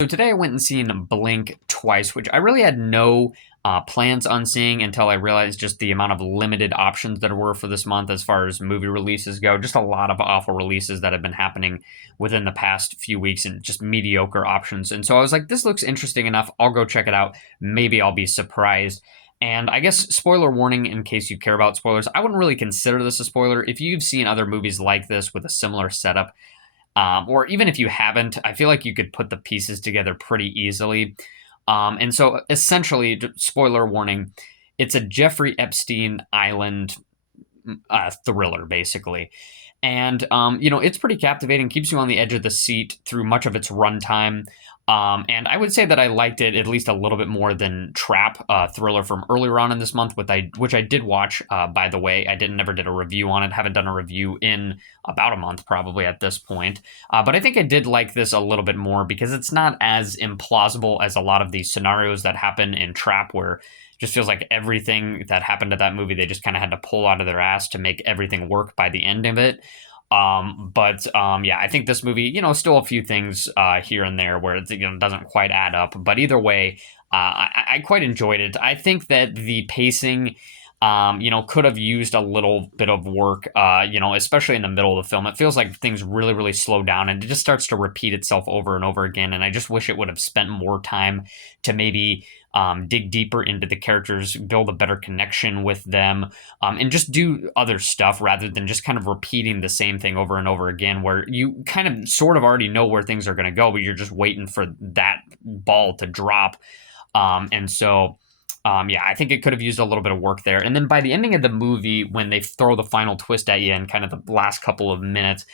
So today I went and seen Blink twice, which I really had no plans on seeing until I realized just the amount of limited options there were for this month as far as movie releases go. Just a lot of awful releases that have been happening within the past few weeks and just mediocre options. And so I was like, this looks interesting enough. I'll go check it out. Maybe I'll be surprised. And I guess spoiler warning in case you care about spoilers, I wouldn't really consider this a spoiler. If you've seen other movies like this with a similar setup, or even if you haven't, I feel like you could put the pieces together pretty easily. And so, essentially, spoiler warning: it's a Jeffrey Epstein Island thriller, basically. And it's pretty captivating, keeps you on the edge of the seat through much of its runtime. And I would say that I liked it at least a little bit more than Trap, thriller from earlier on in this month, which I did watch. By the way, I didn't never did a review on it. Haven't done a review in about a month, probably at this point. But I think I did like this a little bit more because it's not as implausible as a lot of these scenarios that happen in Trap, where it just feels like everything that happened to that movie they just kind of had to pull out of their ass to make everything work by the end of it. Yeah, I think this movie, still a few things here and there where it doesn't quite add up. But either way, I quite enjoyed it. I think that the pacing, could have used a little bit of work, especially in the middle of the film. It feels like things really, really slow down and it just starts to repeat itself over and over again. And I just wish it would have spent more time to maybe dig deeper into the characters, build a better connection with them, and just do other stuff rather than just kind of repeating the same thing over and over again, where you kind of sort of already know where things are going to go, but you're just waiting for that ball to drop. Yeah, I think it could have used a little bit of work there. And then by the ending of the movie, when they throw the final twist at you in kind of the last couple of minutes,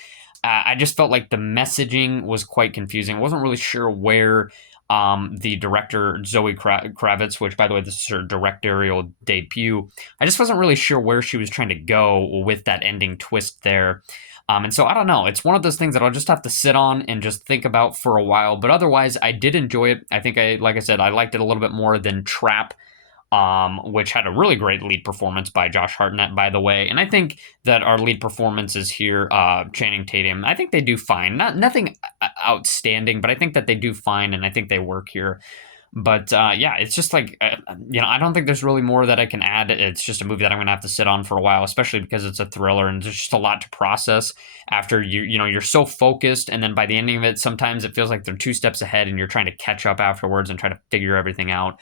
I just felt like the messaging was quite confusing. I wasn't really sure where the director, Zoe Kravitz, which, by the way, this is her directorial debut, I just wasn't really sure where she was trying to go with that ending twist there. And so I don't know. It's one of those things that I'll just have to sit on and just think about for a while. But otherwise, I did enjoy it. I think like I said, I liked it a little bit more than Trap, which had a really great lead performance by Josh Hartnett, by the way. And I think that our lead performances here, Channing Tatum, I think they do fine. Nothing outstanding, but I think that they do fine, and I think they work here. But yeah, it's just like I don't think there's really more that I can add. It's just a movie that I'm gonna have to sit on for a while, especially because it's a thriller and there's just a lot to process after you're so focused, and then by the ending of it, sometimes it feels like they're two steps ahead, and you're trying to catch up afterwards and try to figure everything out.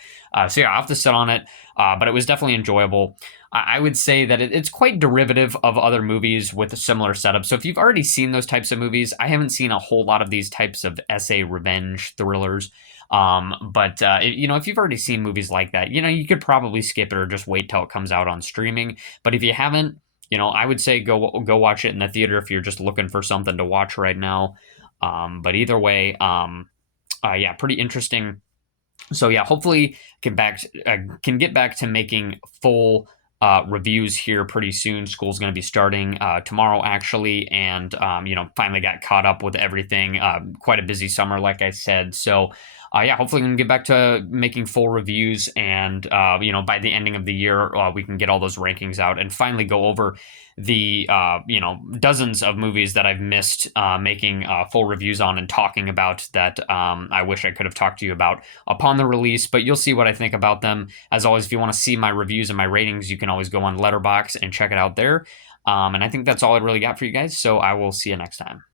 So yeah, I'll have to sit on it, but it was definitely enjoyable. I would say that it's quite derivative of other movies with a similar setup. So if you've already seen those types of movies, I haven't seen a whole lot of these types of essay revenge thrillers. If you've already seen movies like that, you could probably skip it or just wait till it comes out on streaming. But if you haven't, I would say go watch it in the theater if you're just looking for something to watch right now. But either way, yeah, pretty interesting. So yeah, hopefully can get back to making full reviews here pretty soon. School's going to be starting tomorrow, actually, and finally got caught up with everything. Quite a busy summer, like I said. So yeah, hopefully we can get back to making full reviews, and by the ending of the year, we can get all those rankings out and finally go over the dozens of movies that I've missed making full reviews on and talking about that I wish I could have talked to you about upon the release. But you'll see what I think about them. As always, if you want to see my reviews and my ratings, you can always go on Letterboxd and check it out there. And I think that's all I really got for you guys. So I will see you next time.